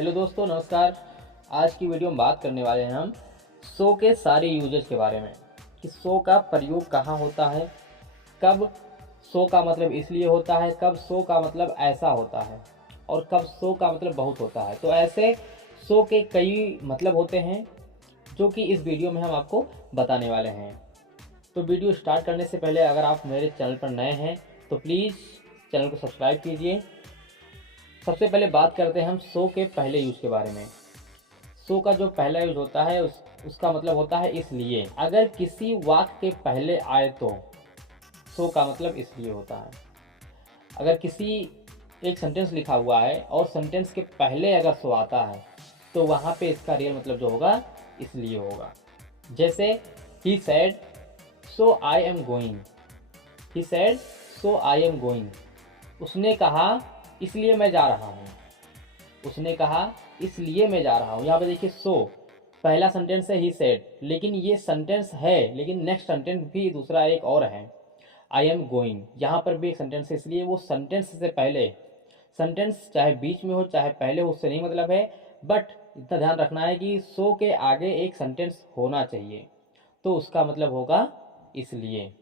Hello दोस्तों, नमस्कार। आज की वीडियो में बात करने वाले हैं हम सो के सारे यूजेस के बारे में कि सो का प्रयोग कहाँ होता है, कब सो का मतलब इसलिए होता है, कब सो का मतलब ऐसा होता है और कब सो का मतलब बहुत होता है। तो ऐसे सो के कई मतलब होते हैं जो कि इस वीडियो में हम आपको बताने वाले हैं। तो वीडियो स्टार्ट करने से पहले अगर आप मेरे चैनल पर नए हैं तो प्लीज़ चैनल को सब्सक्राइब कीजिए। सबसे पहले बात करते हैं हम सो के पहले यूज के बारे में। सो का जो पहला यूज होता है उसका मतलब होता है इसलिए। अगर किसी वाक्य के पहले आए तो सो का मतलब इसलिए होता है। अगर किसी एक सेंटेंस लिखा हुआ है और सेंटेंस के पहले अगर सो आता है तो वहाँ पे इसका रियल मतलब जो होगा इसलिए होगा। जैसे he said so I am going. He said so I am going. उसने कहा इसलिए मैं जा रहा हूँ। उसने कहा इसलिए मैं जा रहा हूँ। यहाँ पे देखिए सो पहला सेंटेंस है ही सेड, लेकिन ये सेंटेंस है, लेकिन नेक्स्ट सेंटेंस भी दूसरा एक और है आई एम गोइंग। यहाँ पर भी एक सेंटेंस है, इसलिए वो सेंटेंस से पहले, सेंटेंस चाहे बीच में हो चाहे पहले हो उससे नहीं मतलब है, बट इतना ध्यान रखना है कि सो के आगे एक सेंटेंस होना चाहिए तो उसका मतलब होगा इसलिए।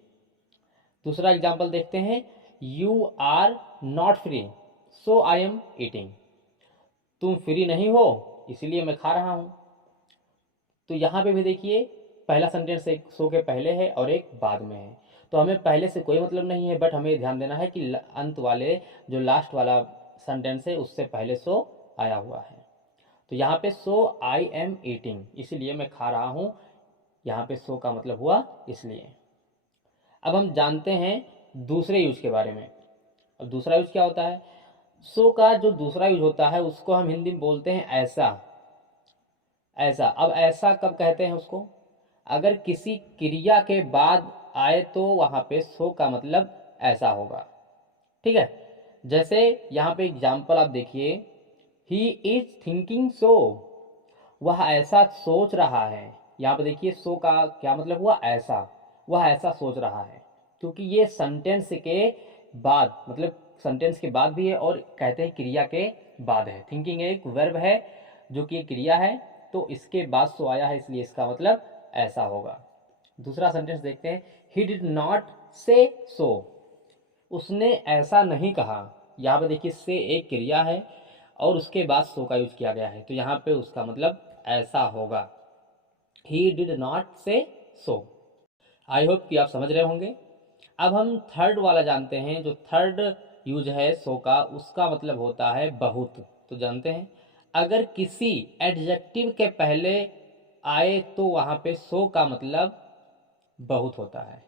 दूसरा एग्जाम्पल देखते हैं, you are not free so I am eating. तुम फ्री नहीं हो इसलिए मैं खा रहा हूँ। तो यहाँ पे भी देखिए पहला सेंटेंस एक सो के पहले है और एक बाद में है, तो हमें पहले से कोई मतलब नहीं है, बट हमें ध्यान देना है कि अंत वाले जो लास्ट वाला सेंटेंस है उससे पहले सो आया हुआ है। तो यहाँ पे सो आई एम ईटिंग, इसलिए मैं खा रहा हूँ, यहाँ पे सो का मतलब हुआ इसलिए। अब हम जानते हैं दूसरे यूज के बारे में। अब दूसरा यूज क्या होता है? सो का जो दूसरा यूज होता है उसको हम हिंदी में बोलते हैं ऐसा। ऐसा, अब ऐसा कब कहते हैं उसको? अगर किसी क्रिया के बाद आए तो वहां पे सो का मतलब ऐसा होगा। ठीक है, जैसे यहाँ पे एग्जाम्पल आप देखिए, ही इज थिंकिंग सो। वह ऐसा सोच रहा है। यहाँ पे देखिए सो का क्या मतलब हुआ? ऐसा। वह ऐसा सोच रहा है, क्योंकि ये सेंटेंस के बाद, मतलब सेंटेंस के बाद भी है और कहते हैं क्रिया के बाद है। थिंकिंग एक वर्ब है जो कि एक क्रिया है, तो इसके बाद सो आया है, इसलिए इसका मतलब ऐसा होगा। दूसरा सेंटेंस देखते हैं, ही डिड नॉट से सो। उसने ऐसा नहीं कहा। यहाँ पे देखिए से एक क्रिया है और उसके बाद सो का यूज किया गया है, तो यहाँ पे उसका मतलब ऐसा होगा, ही डिड नॉट से सो। आई होप कि आप समझ रहे होंगे। अब हम थर्ड वाला जानते हैं। जो थर्ड यूज है सो का, उसका मतलब होता है बहुत। तो जानते हैं, अगर किसी एडजेक्टिव के पहले आए तो वहाँ पे सो का मतलब बहुत होता है।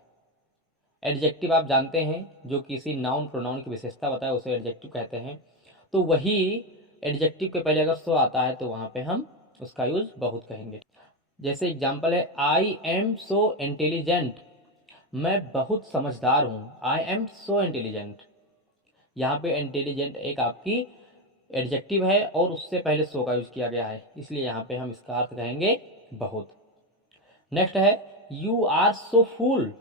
एडजेक्टिव आप जानते हैं, जो किसी नाउन प्रोनाउन की विशेषता बताए उसे एडजेक्टिव कहते हैं। तो वही एडजेक्टिव के पहले अगर सो आता है तो वहाँ पे हम उसका यूज बहुत कहेंगे। जैसे एग्जाम्पल है, आई एम सो इंटेलिजेंट। मैं बहुत समझदार हूँ। I am so intelligent. यहाँ पे इंटेलिजेंट एक आपकी एडजेक्टिव है और उससे पहले सो का यूज किया गया है, इसलिए यहाँ पे हम इसका अर्थ कहेंगे बहुत। नेक्स्ट है, यू आर सो फूल।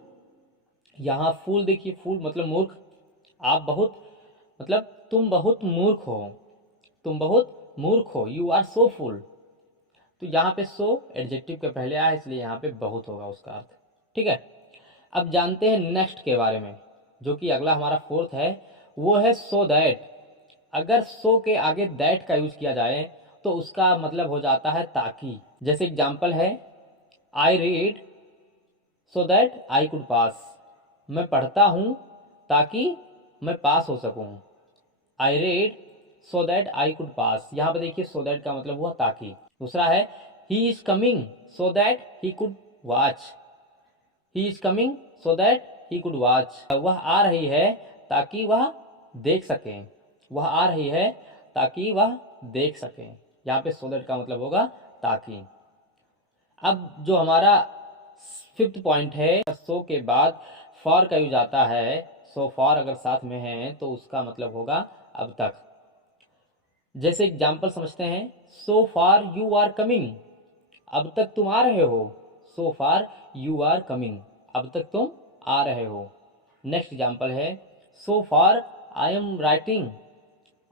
यहाँ फूल देखिए, फूल मतलब मूर्ख। आप बहुत, मतलब तुम बहुत मूर्ख हो। तुम बहुत मूर्ख हो, यू आर सो फूल। तो यहाँ पे सो एडजेक्टिव के पहले आया, इसलिए यहाँ पे बहुत होगा उसका अर्थ। ठीक है, अब जानते हैं नेक्स्ट के बारे में, जो कि अगला हमारा फोर्थ है, वो है सो दैट। अगर सो के आगे दैट का यूज किया जाए तो उसका मतलब हो जाता है ताकि। जैसे एग्जाम्पल है, I read so that I could pass. मैं पढ़ता हूँ ताकि मैं पास हो सकूँ। I read so that I could pass. यहाँ पे देखिए सो दैट का मतलब हुआ ताकि। दूसरा है, he is coming so that he could watch. He is coming so that he could watch. वह आ रही है ताकि वह देख सकें। वह आ रही है ताकि वह देख सकें। यहाँ पे सो दैट का मतलब होगा ताकि। अब जो हमारा फिफ्थ पॉइंट है, सो के बाद फॉर का यूज आता है। सो फॉर अगर साथ में है तो उसका मतलब होगा अब तक। जैसे एग्जाम्पल समझते हैं, सो फार यू आर कमिंग। अब तक तुम आ रहे हो। सो फार यू आर कमिंग, अब तक तुम आ रहे हो। नेक्स्ट एग्जाम्पल है, सो फार आई एम राइटिंग।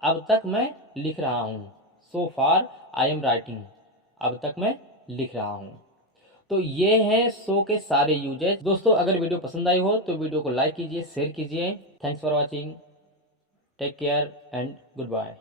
अब तक मैं लिख रहा हूँ। सो फार आई एम राइटिंग, अब तक मैं लिख रहा हूँ। तो ये है सो के सारे यूजेज। दोस्तों अगर वीडियो पसंद आई हो तो वीडियो को लाइक कीजिए, शेयर कीजिए। Thanks for watching, take care and good bye.